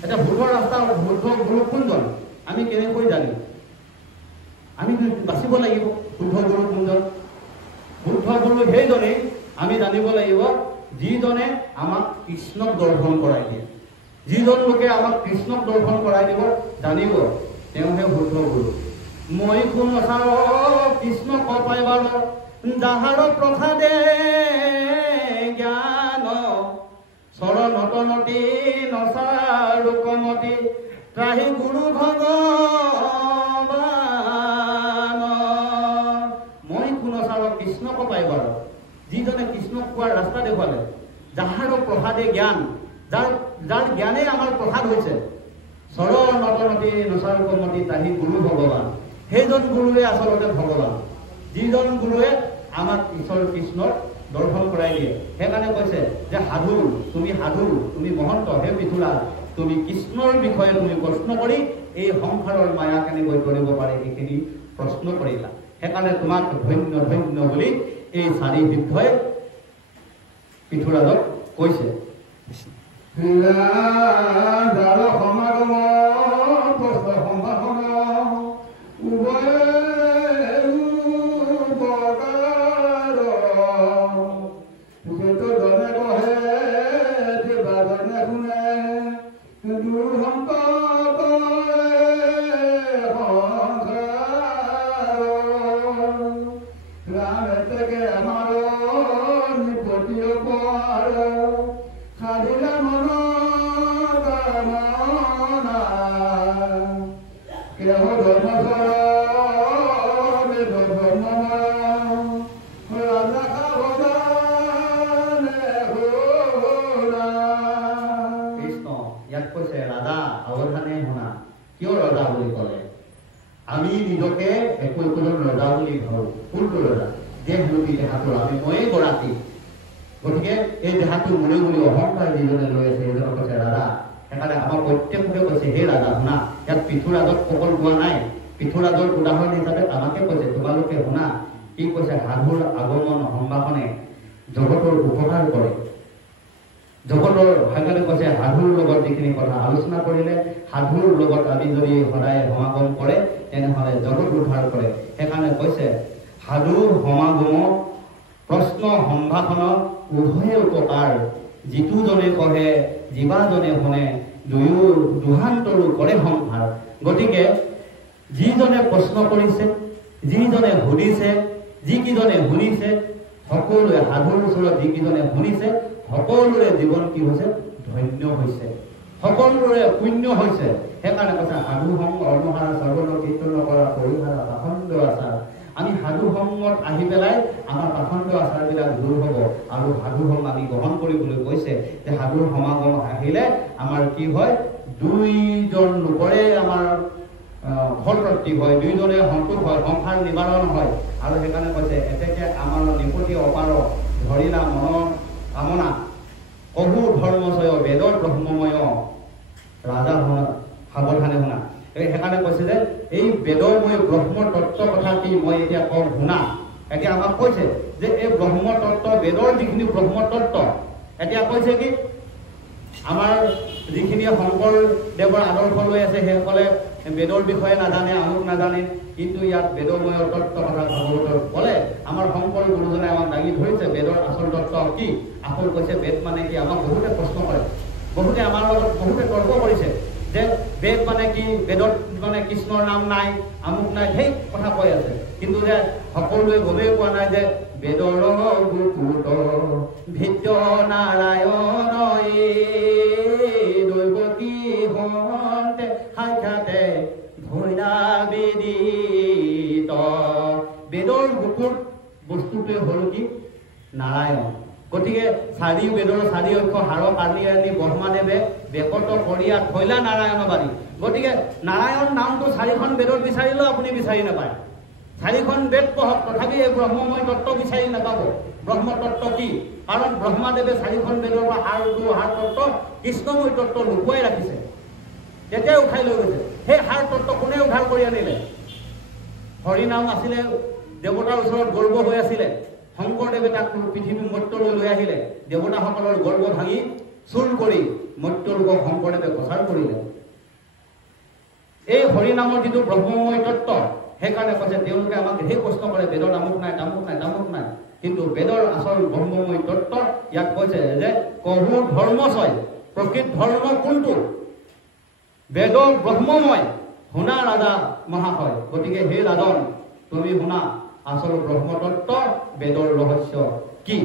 এটা শুদ্ধ ৰাস্তা শুদ্ধ গুৰু কোনজন আমি কেনেকৈ জানিম আমি বাচিব লাগিব শুদ্ধ গুৰু কোনজন শুদ্ধ গুৰু সেইজনেই আমি জানিব লাগিব যিজনে আমাক কৃষ্ণক দৰ্শন কৰাই দিয়ে যিজন লোকে আমাক কৃষ্ণক দৰ্শন কৰাই দিব জানিব তেওঁহে শুদ্ধ গুৰু মই কোন অচাৰ কৃষ্ণ কপাই বাৰ যাহাৰ প্ৰসাদে জ্ঞান চৰণত নতি নচাৰু কমতি ত্ৰাহি গুৰু ভগৱান মই কোন অচাৰ কৃষ্ণ কপাই বাৰ যিজনে কৃষ্ণক কোৱাৰ ৰাস্তা দেখুৱালে যাহাৰ প্ৰসাদে জ্ঞান যাৰ জ্ঞানে আমাৰ প্ৰসাদ হৈছে চৰণত নতি নচাৰু কমতি ত্ৰাহি গুৰু ভগৱান সেইজন গুৰুৱে আচলতে ভগৱান যিজন গুৰুৱে আমাক ঈশ্বৰ কৃষ্ণক দৰ্শন কৰাই দিয়ে সেইকাৰণে কৈছে যে সাধু তুমি মহন্ত হে পিথুৰা তুমি কৃষ্ণৰ বিষয়ে তুমি প্ৰশ্ন কৰি এই সংসাৰৰ মায়া কেনেকৈ কৰিব পাৰে এইখিনি প্ৰশ্ন কৰিলা সেইকাৰণে তোমাক ধন্য ধন্য বুলি এই চাৰি বিষয়ে পিথুৰাজক কৈছে আমি নিজকে একো ৰজা বুলি ভাবো কোনটো ৰজা দেহৰূপী দেহাটোৰ আমি ময়ে গৰাকী গতিকে এই দেহাটো মোৰে বুলি অহংকাৰ যিজনে লৈ আছে সেইজনক কৈছে ৰাজা সেইকাৰণে আমাৰ প্ৰত্যেককে কৈছে হে ৰাজা শুনা ইয়াত পিথুৰাজক অকল কোৱা নাই পিথুৰাজৰ উদাহৰণ হিচাপে আমাকে কৈছে তোমালোকে শুনা কি কৈছে সাধুৰ আগমন সম্ভাষণে জগতৰ উপকাৰ কৰে জগতৰ সেইকাৰণে কৈছে সাধুৰ লগত যিখিনি কথা আলোচনা কৰিলে সাধুৰ লগত আমি যদি সদায় সমাগম কৰে তেনেহ'লে জগত উদ্ধাৰ কৰে সেইকাৰণে কৈছে সাধুৰ সমাগম প্ৰশ্ন সম্ভাষণ উভয়ে উপকাৰ যিটোজনে কহে জীৱাজনে শুনে দুহান্তৰো কৰে সংসাৰ গতিকে যিজনে প্ৰশ্ন কৰিছে যিজনে সুধিছে যিকেইজনে শুনিছে সকলোৱে সাধুৰ ওচৰত যিকেইজনে শুনিছে সকলোৰে জীৱন কি হৈছে ধন্য হৈছে সকলোৰে পুণ্য হৈছে সেইকাৰণে কৈছে সাধু সংগ অৰ্ণহাৰা সৰ্বন কীৰ্তন কৰা পৰিহাৰা পাখণ্ড আচাৰ আমি সাধু সংগত আহি পেলাই আমাৰ পাখণ্ড আচাৰবিলাক দূৰ হ'ব আৰু সাধু সংগ আমি গ্ৰহণ কৰিবলৈ কৈছে যে সাধুৰ সমাগম আহিলে আমাৰ কি হয় দুইজন লোকৰে আমাৰ ফলপ্ৰাপ্তি হয় দুইজনে সন্তোষ হয় সংসাৰ নিবাৰণ হয় আৰু সেইকাৰণে কৈছে এতেকে আমাৰ নিপতি অপাৰ ধৰিলা মনৰ কামনা কহু ধৰ্মচয় বেদৰ ব্ৰহ্মময় ৰাজা শুনা সাৱধানে শুনা সেইকাৰণে কৈছে যে এই বেদৰ মই ব্ৰহ্ম তত্ত্ব কথা কি মই এতিয়া কম শুনা এতিয়া আমাক কৈছে যে এই ব্ৰহ্ম তত্ত্ব বেদৰ যিখিনি ব্ৰহ্ম তত্ত্ব এতিয়া কৈছে কি আমাৰ যিখিনি শংকৰদেৱৰ আদৰ্শ লৈ আছে সেইসকলে বেদৰ বিষয়ে নাজানে আমুক নাজানে কিন্তু ইয়াত বেদময় তত্ত্ব কথা ভাগৱতৰ ক'লে আমাৰ শংকৰ গুৰুজনে আমাক দাঙি ধৰিছে বেদৰ আচল তত্ত্ব কি আচল কৈছে বেদ মানে কি আমাক বহুতে প্ৰশ্ন কৰে বহুতে আমাৰ লগত বহুতে তৰ্ক কৰিছে যে বেদ মানে কি বেদত মানে কৃষ্ণৰ নাম নাই আমুক নাই সেই কথা কৈ আছে কিন্তু যে সকলোৱে গমেই পোৱা নাই যে বেদৰ গুপুত ভিত্য নাৰায়ণ দৈৱকী হন্তে সাক্ষাতে ভৈলা বেদিত বেদৰ গুপুত বস্তুটোৱে হ'ল কি নাৰায়ণ গতিকে চাৰি বেদৰ চাৰি অক্ষৰ হাড় কালি আনি ব্ৰহ্মাদেৱে বেকত কৰিয়া থৈলা নাৰায়ণবাদী গতিকে নাৰায়ণ নামটো চাৰিখন বেদত বিচাৰিলেও আপুনি বিচাৰি নাপায় চাৰিখন বেদ পঢ়ক তথাপি এই ব্ৰহ্মময় তত্ত্ব বিচাৰি নাপাব ব্ৰহ্ম তত্ত্ব কি কাৰণ ব্ৰহ্মাদেৱে চাৰিখন বেদৰ পৰা হাড় তত্ত্ব কৃষ্ণময় তত্ত্ব লুকুৱাই ৰাখিছে তেতিয়াই উঠাই লৈ গৈছে সেই হাড় তত্ত্ব কোনে উদ্ধাৰ কৰি আনিলে হৰিনাম আছিলে দেৱতাৰ ওচৰত গৰ্ব হৈ আছিলে শংকৰদেৱে তাক পৃথিৱী মৰ্ত্যলৈ লৈ আহিলে দেৱতাসকলৰ গৰ্ব ভাঙি চূৰ কৰি মত্যলোকক শংকৰদেৱে প্ৰচাৰ কৰিলে এই হৰি নামৰ যিটো ব্ৰহ্মময় তত্ত্ব সেইকাৰণে কৈছে তেওঁলোকে আমাক ঢেৰ প্ৰশ্ন কৰে বেদৰ তামুক নাই তামুক নাই তামুক নাই কিন্তু বেদৰ আচল ব্ৰহ্মময় তত্ত্ব ইয়াক কৈছে যে কহু ধৰ্মচয় প্ৰকৃত ধৰ্ম কোনটো বেদ ব্ৰহ্মময় শুনা ৰাজা মহাশয় গতিকে হে ৰাজন তুমি শুনা আচল ব্ৰহ্মতত্ত্ব বেদৰ ৰহস্য কি